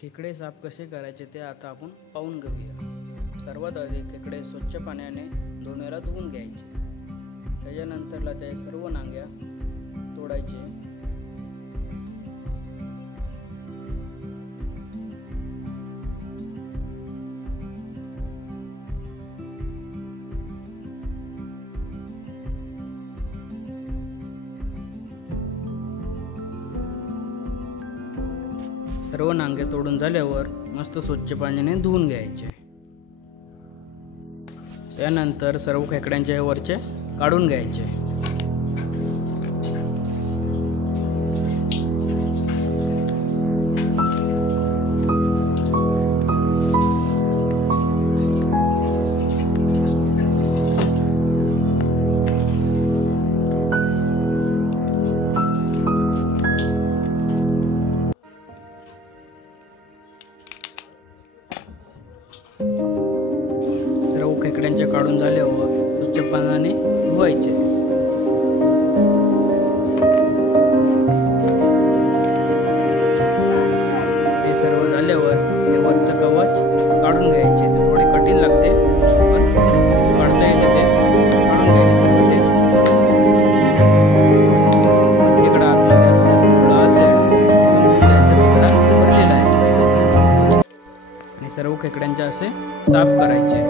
खेकडे साफ कसे करायचे ते आता आपण पाहून घेऊया। सर्वात आधी खेकडे स्वच्छ पाण्याने धुवून घ्यायचे। त्याच्यानंतरला त्या सर्व नांग्या तोडायचे। सर्व नांगे तोडून झाल्यावर मस्त स्वच्छ पाण्याने धुवून घ्यायचे। त्यानंतर सर्व खेकड्यांचे वरचे काढून घ्यायचे। सर्व खेकड्यांचे काढून झाल्यावर स्वच्छ पाण्याने धुवायचे। ते सर्व झाल्यावर हे वरचं कवच काढून घ्यायचे। ते थोडे कठीण लागते पण काढता येते। ते काढून घ्यायचे सर्व। ते खेकडा आतमध्ये असेल समजून घ्यायचं खेकडा भरलेला आहे आणि सर्व खेकड्यांचे असे साफ करायचे।